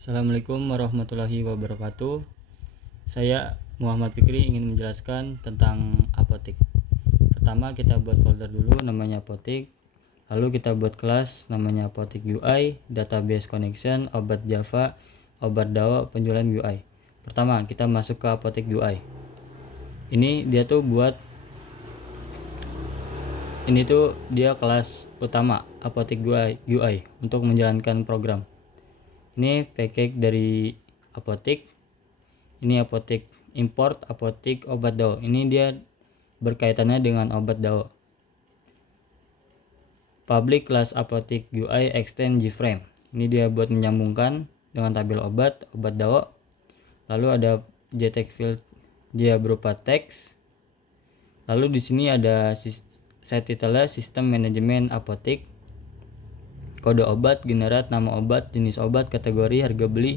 Assalamualaikum warahmatullahi wabarakatuh. Saya Muhammad Fikri ingin menjelaskan tentang apotik. Pertama kita buat folder dulu namanya apotik. Lalu kita buat kelas namanya apotik UI, database connection, obat Java, obat DAO, penjualan UI. Pertama kita masuk ke apotik UI. Ini tuh dia kelas utama apotik UI untuk menjalankan program. Ini package dari apotik. Ini apotik import, apotik obat DAO. Ini dia berkaitannya dengan obat DAO. Public class apotik UI extend JFrame. Ini dia buat menyambungkan dengan tabel obat DAO. Lalu ada JText field, dia berupa teks. Lalu di sini ada set title sistem manajemen apotik. Kode obat, generat, nama obat, jenis obat, kategori, harga beli,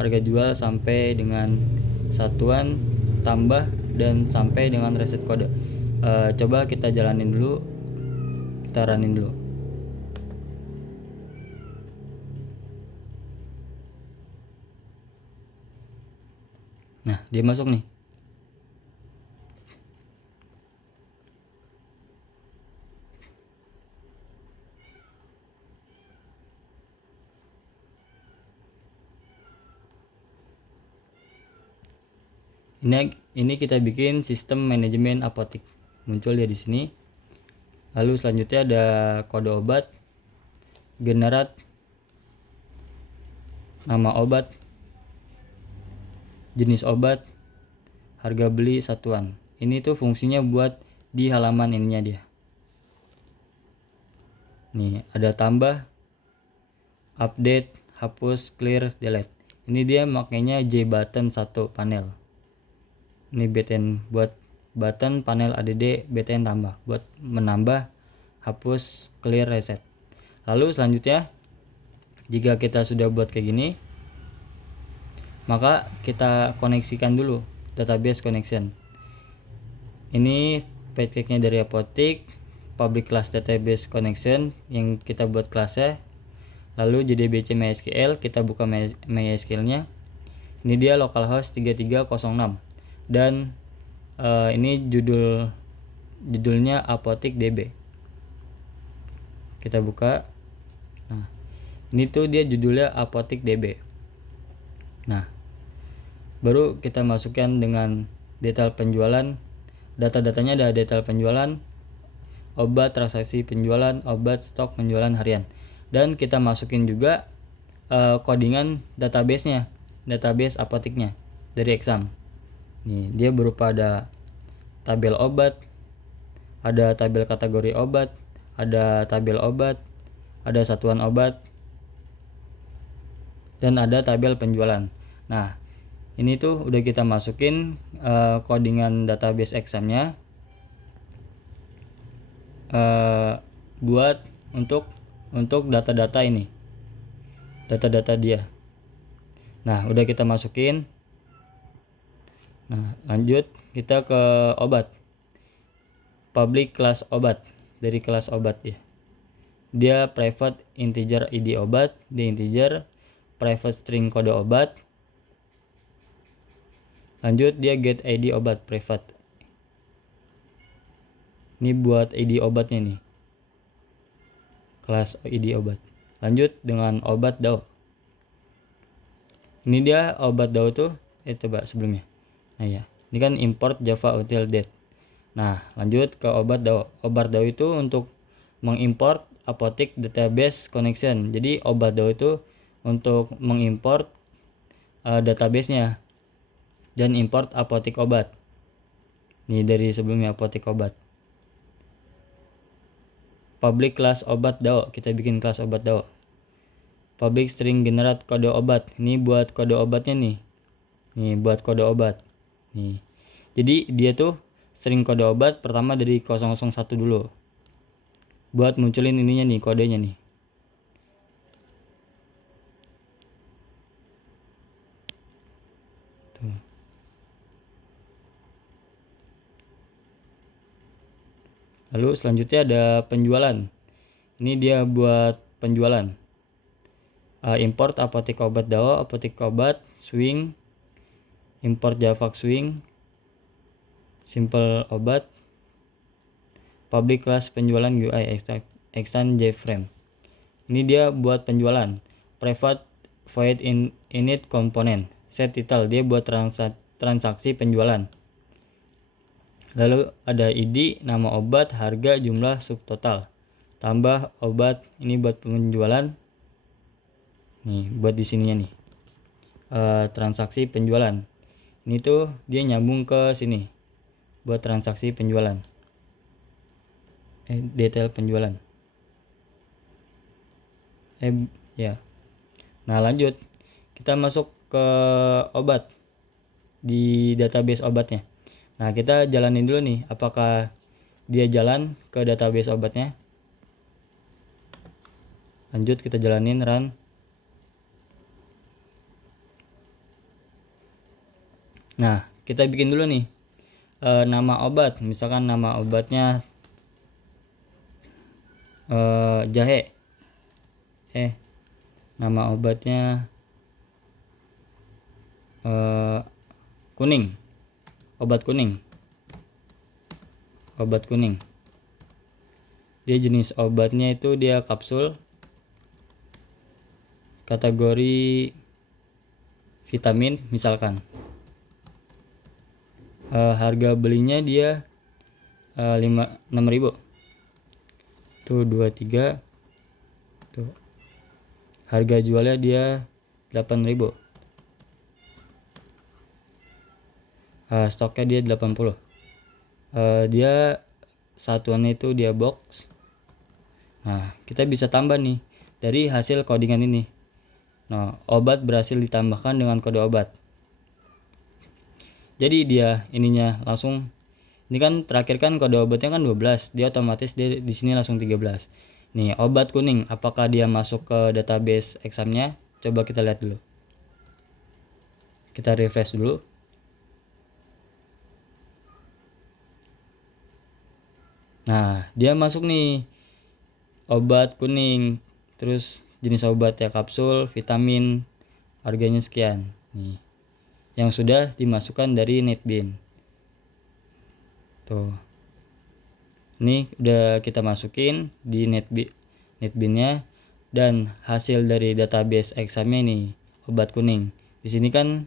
harga jual sampai dengan satuan, tambah, dan sampai dengan reset kode. Coba kita jalanin dulu, kita running dulu. Nah, dia masuk nih. Ini kita bikin sistem manajemen apotik. Muncul dia di sini. Lalu selanjutnya ada kode obat, generat, nama obat, jenis obat, harga beli, satuan. Ini tuh fungsinya buat di halaman ininya dia. Nih, ada tambah, update, hapus, clear, delete. Ini dia makanya J button 1 panel. Ini button buat button panel add btn tambah buat menambah, hapus, clear, reset. Lalu selanjutnya jika kita sudah buat kayak gini, maka kita koneksikan dulu database connection. Ini package-nya dari apotik, public class database connection yang kita buat kelasnya. Lalu JDBC MySQL, kita buka MySQL-nya. Ini dia localhost 3306 dan ini judulnya apotik DB. Kita buka. Nah, ini tuh dia judulnya apotik DB. Nah, baru kita masukkan dengan detail penjualan. Data-datanya ada detail penjualan, obat, transaksi penjualan, obat, stok penjualan harian. Dan kita masukin juga codingan database-nya, database apotiknya dari exam. Nih, dia berupa ada tabel obat, ada tabel kategori obat, ada tabel obat, ada satuan obat, dan ada tabel penjualan. Nah, ini tuh udah kita masukin codingan database examnya buat untuk data-data ini, data-data dia. Nah, udah kita masukin. Nah, lanjut kita ke obat, public class obat, dari kelas obat ya. Dia private integer id obat, dia integer, private string kode obat. Lanjut dia get id obat private. Ini buat id obatnya nih, kelas id obat. Lanjut dengan obat DAO. Ini dia obat DAO tuh coba sebelumnya. Nah ya, ini kan import Java util date. Nah, lanjut ke obat DAO. Obat DAO itu untuk mengimport apotik database connection. Jadi obat DAO itu untuk mengimport database-nya dan import apotik obat. Nih dari sebelumnya apotik obat. Public class obat DAO, kita bikin kelas obat DAO. Public string generate kode obat. Ini buat kode obatnya nih. Nih buat kode obat. Nih. Jadi dia tuh string kode obat pertama dari 001 dulu. Buat munculin ininya nih, kodenya nih. Tuh. Lalu selanjutnya ada penjualan. Ini dia buat penjualan. import apotik obat DAO, apotik obat swing, import Javax swing, simple obat, public class penjualan UI, extend JFrame. Ini dia buat penjualan. Private void init component, set title, dia buat transaksi penjualan. Lalu ada ID, nama obat, harga, jumlah, subtotal. Tambah obat, ini buat penjualan. Nih, buat di sininya nih. Transaksi penjualan. Ini tuh dia nyambung ke sini buat transaksi penjualan. Detail penjualan. Ya. Nah, lanjut. Kita masuk ke obat di database obatnya. Nah, kita jalanin dulu nih apakah dia jalan ke database obatnya. Lanjut, kita jalanin run. Nah, kita bikin dulu nih nama obat. Misalkan nama obatnya jahe. Nama obatnya kuning. Obat kuning. Dia jenis obatnya itu dia kapsul. Kategori vitamin misalkan. Harga belinya dia 6.000. Tuh 23. Tuh. Harga jualnya dia 8.000. Stoknya dia 80. Dia satuannya itu dia box. Nah, kita bisa tambah nih dari hasil codingan ini. Nah, obat berhasil ditambahkan dengan kode obat. Jadi dia ininya langsung, ini kan terakhir kan kode obatnya kan 12, dia otomatis dia di sini langsung 13. Nih, obat kuning, apakah dia masuk ke database examnya? Coba kita lihat dulu. Kita refresh dulu. Nah, dia masuk nih. Obat kuning, terus jenis obat ya kapsul, vitamin, harganya sekian. Nih, yang sudah dimasukkan dari NetBean. Tuh. Ini udah kita masukin di NetBean-nya, dan hasil dari database examnya nih obat kuning. Di sini kan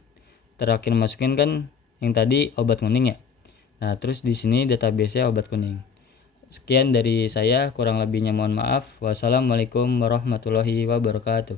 terakhir masukin kan yang tadi obat kuning ya. Nah, terus di sini database-nya obat kuning. Sekian dari saya, kurang lebihnya mohon maaf. Wassalamualaikum warahmatullahi wabarakatuh.